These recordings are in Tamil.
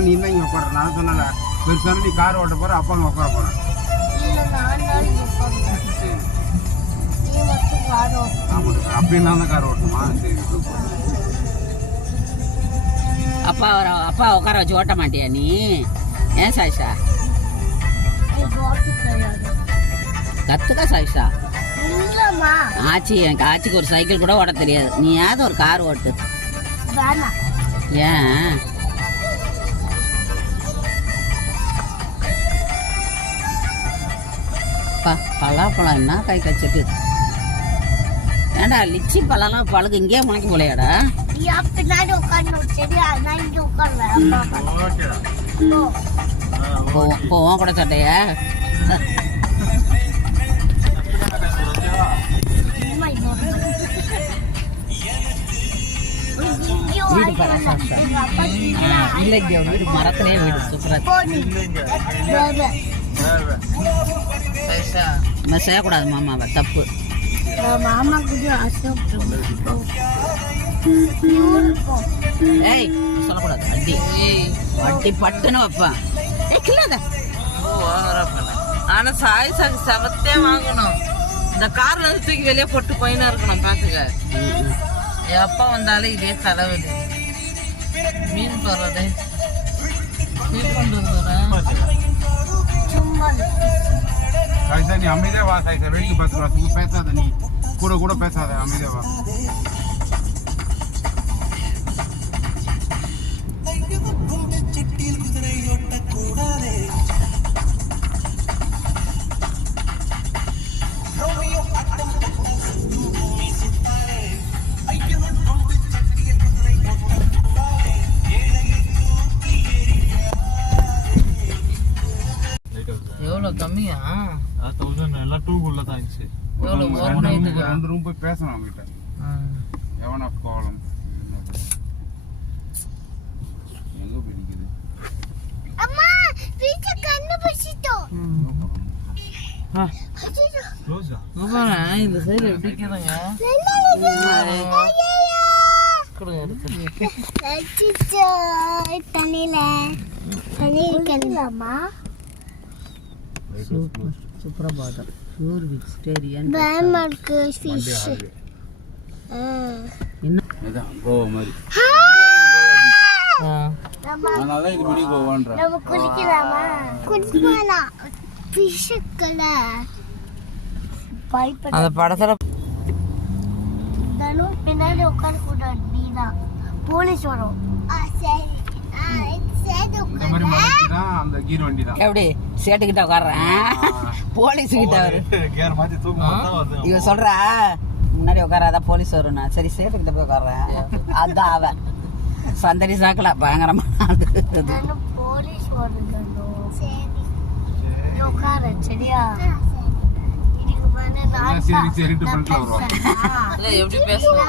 அதெல்லாம் நீ தான் இங்கே உட்கார. நான் சொன்னல பெருசான நீ கார் ஓட்ட போகிற, அப்பா அங்கே உட்கார போகிறேன். அப்படியே நான் தான் கார் ஓட்டணுமா? சரி. அப்பா உட்கார வச்சு ஓட்ட மாட்டியா நீ? ஏன் சாயிஷா? கத்துக்க சாயிஷா. எனக்கு ஆச்சிக்கு ஒரு சைக்கிள் கூட ஓட்ட தெரியாது. நீ ஏதாவது ஒரு கார் ஓட்டு. ஏன் பலாப்பழம் என்ன கை கச்சிட்டு? ஏண்டா லிச்சி பழம்லாம் பழுக்கு இங்கேயே முளைக்க போலையாடா? போவோம் கூட சட்டைய. வீடு இல்லைங்க, வீடு மரத்திலே வீடு சூப்பரா செய்யக்கூடாது மாமாவை, தப்பு. ஏய் சொல்லக்கூடாது, வட்டி வட்டி பட்டுன்னு வைப்பான். ஆனா சாயிசாக்கு செவத்தே வாங்கணும். இந்த கார்ல இருந்து தூக்கி வெளியே போட்டு போயினா இருக்கணும். பாத்துக்க, எப்ப வந்தாலும் இதே தலைவலி. மீன் போடுறது நீ அமைதியா வா சாயிசா, வேடிக்கை பார்த்துவா. சும்மா பேசாத, நீ கூட கூட பேசாத, அமைதியா வா. எவ்வளவு கம்மியா? 1000 எல்லாம் 2 தான் இருந்துச்சு. ரெண்டு ரூம் போய் பேசணும் அவங்ககிட்ட. எவன் ஆஃப் கோலம் எங்க பிடிக்குது? அம்மா பீச்ச கண்ணு பசிட்டோம். க்ளோஸா இந்த சைடு எப்படி கேக்குறங்க? தண்ணில சூப்பரா பார்த்தா. பியூர் வெஜிடேரியன் பேமர்க்கு ஃபிஷ். இதான் கோவா மாதிரி. அதனால இது மினி கோவான்ற. நம்ம குளிக்கலாமா? குளிக்கலாம். ஃபிஷ்க்குல பைப் அந்த படத்துல தனு பின்னாடி உட்கார கூடாது. நீதான் போலீஸ் வரும். சரி. இந்த மாதிரி மலைக்கு தான் அந்த கீர் வண்டி தான். எப்படி சேட்டுக்கிட்ட உட்காடுறேன், போலீஸ் கிட்ட வரு. கேர் மாதிரி தூக்கம் இவ சொல்றா முன்னாடி உட்காராத போலீஸ் வரும்னா. சரி சேட்டுக்கிட்ட போய் உட்காடுறேன். அதான் அவ சந்தடி சாக்கல பயங்கரமா போலீஸ் வருது. சரி உட்கார. சரியா? எப்படி பேசுறது?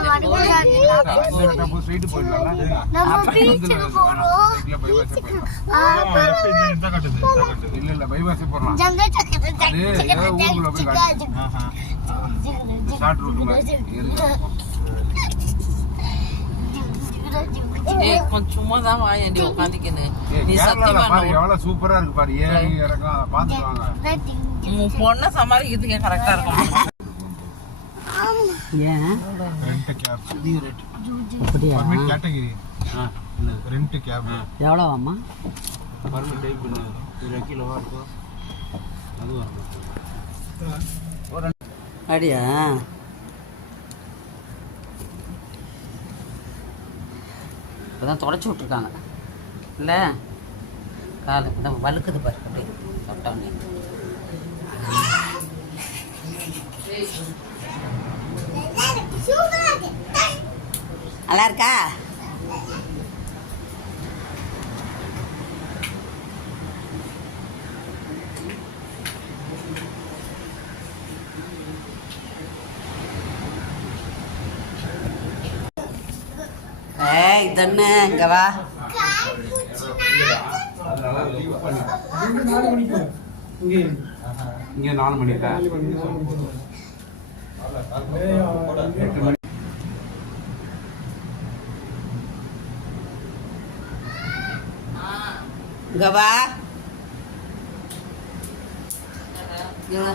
கொஞ்சம் சும்மா தான் வாயண்டி உட்காந்துக்கின்னு. நீ சத்தியமா எவ்வளவு சூப்பரா இருக்கு பாரு. ஏறி இறக்கம் பாத்துவாங்க. உன் பொண்ணை சமாளிக்கிறதுக்கே கரெக்டா இருக்கும். ஏன் ரெண்ட் கேப் இது ரேட் அப்படியா? Permit category. ரெண்ட் கேப் எவ்வளோவாம்மா? பர்மிட் டைப் பண்ணு. 1 கிலோவா இருக்கும் அது வரும். அப்படியா? இப்போதான் தொடச்சி விட்ருக்காங்க இல்லை? காலை இப்போதான் வழுக்குது பாரு. அப்படி தொட்டவனே நல்லா இருக்கா? ஏய் தண்ணு இங்க வா. இங்கே 4 மணிக்கா? 8 மணி. இங்க வா. இங்க வா.